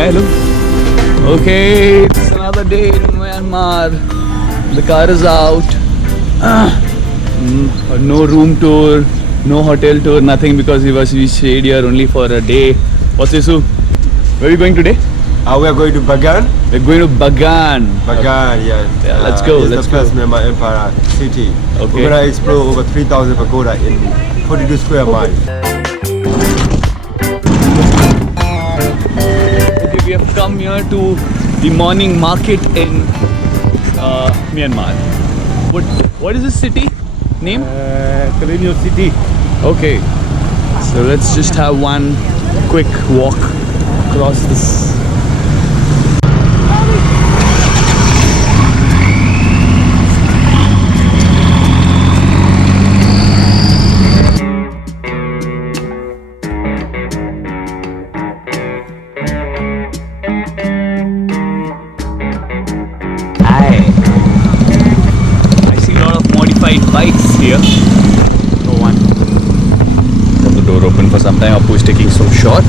guy, look. Okay, it's another day in Myanmar. The car is out. No room tour, no hotel tour, nothing, because we stayed here only for a day. What's this? Where are we going today? We are going to Bagan. We're going to Bagan. Bagan, yes. Yeah, let's go. It's Let's the go. first Myanmar Empire city. Okay. We're gonna explore over 3,000 pagoda in 42 square miles. Okay, we have come here to the morning market in Myanmar. What is this city name? Colonial City. Okay, so let's just have one quick walk across this. I see a lot of modified bikes here. No one. Got the door open for some time. Appu is taking so short.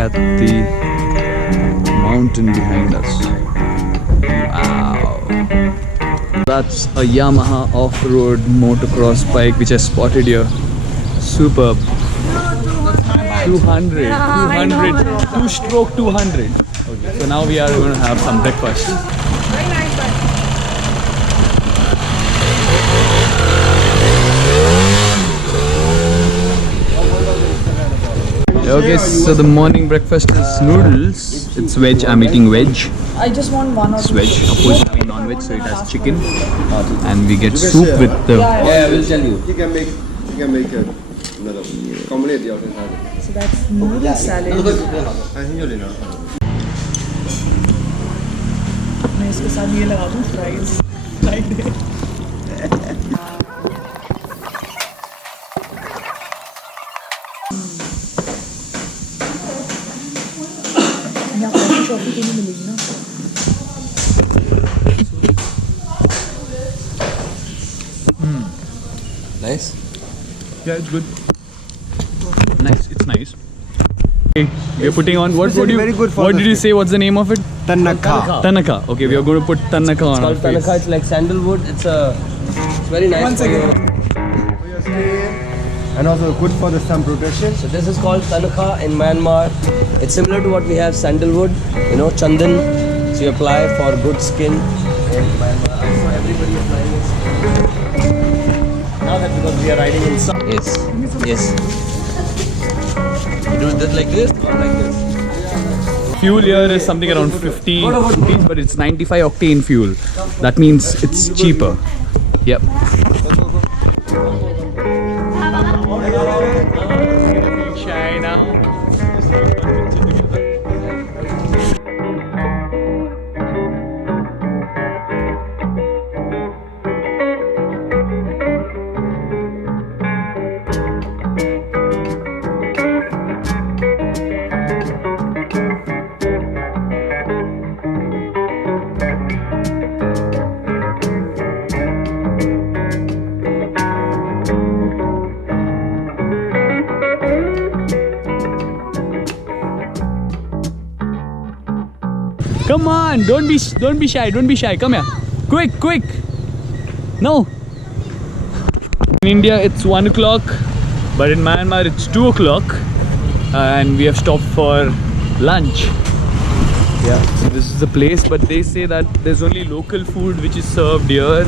At the mountain behind us. Wow. That's a Yamaha off-road motocross bike which I spotted here. Superb. 200. 200. 2-stroke 200. Okay, so now we are going to have some breakfast. Okay, so the morning breakfast is noodles. It's veg. I'm eating veg. I just want one or It's two. veg. Of course, having non-veg, so it has chicken, and we get soup with the. Yeah, Yeah, I will tell you. You can make another omelette. So that's noodle salad. मैं इसके साथ ये लगा दूँ fries. Like that. यहाँ coffee शॉफी की नहीं मिलेगी ना. Nice. Yeah, it's good. Nice. It's nice. Okay, we are putting on what? Very good for What the did you say? What's the name of it? Tanaka. Tanaka. Okay, we are going to put Tanaka on our It's face. Tanaka, it's like sandalwood. It's very nice. Once again. And also good for the sun protection. So this is called Tanaka in Myanmar. It's similar to what we have sandalwood, chandan. So you apply for good skin in Myanmar. So everybody applying it. Now that because we are riding in sun. Yes. Yes. You do it like this or like this? Fuel here is something around 50 rupees, but it's 95 octane fuel. That means it's cheaper. Yep. Shy now. Come on, don't be shy, don't be shy. Come here. Quick. No. In India it's 1 o'clock, but in Myanmar it's 2 o'clock, and we have stopped for lunch. Yeah, so this is the place, but they say that there's only local food which is served here.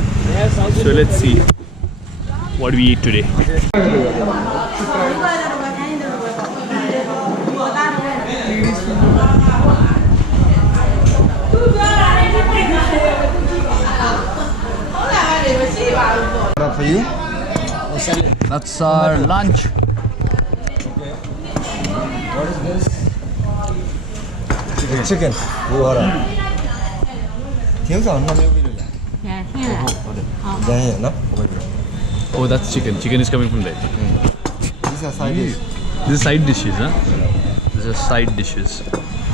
So let's see what we eat today. For you? That's our lunch. What is this? Chicken. thiếu giò năm mươi kg rồi. Dạ, thế là Dạ, dạ, nó. Oh, that's chicken. Chicken is coming from there. These are side dish. This is side dishes, huh? These are side dishes.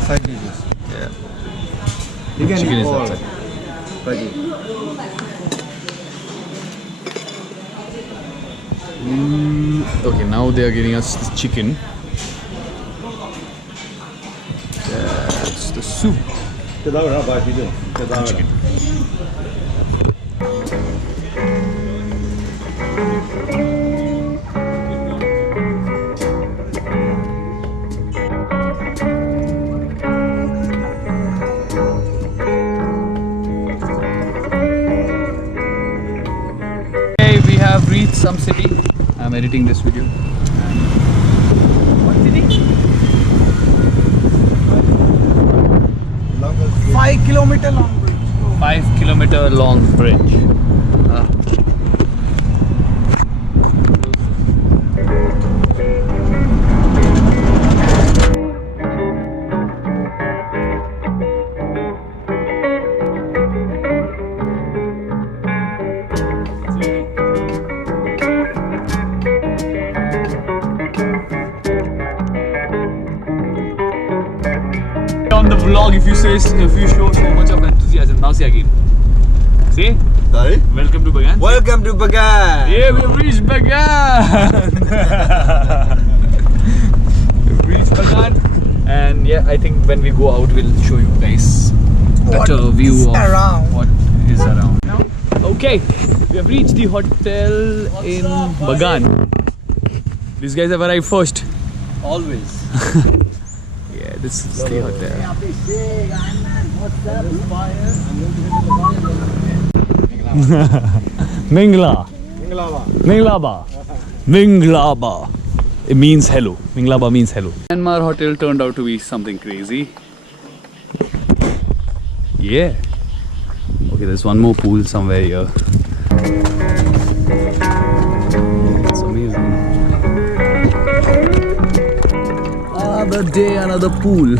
Side dishes. Yeah. You can Chicken eat is all. outside. Like it. Okay, now they are giving us the chicken. That's the soup. Chicken. Okay, we have reached some city. I'm editing this video. What city? 5 kilometer long bridge. 5-kilometer long bridge. On the vlog, if you show so much of enthusiasm, now say again. Say, Sorry? welcome to Bagan. Welcome to Bagan. Yeah, we have reached Bagan. We've reached Bagan, and yeah, I think when we go out, we'll show you guys better view of around. what is around. Okay, we have reached the hotel in Bagan. These guys have arrived first. Always. Yeah, this is the hotel. Mingla. Minglaba. Minglaba. It means hello. Minglaba means hello. Myanmar hotel turned out to be something crazy. Yeah. Okay, there's one more pool somewhere here. It's amazing. Another day, another pool.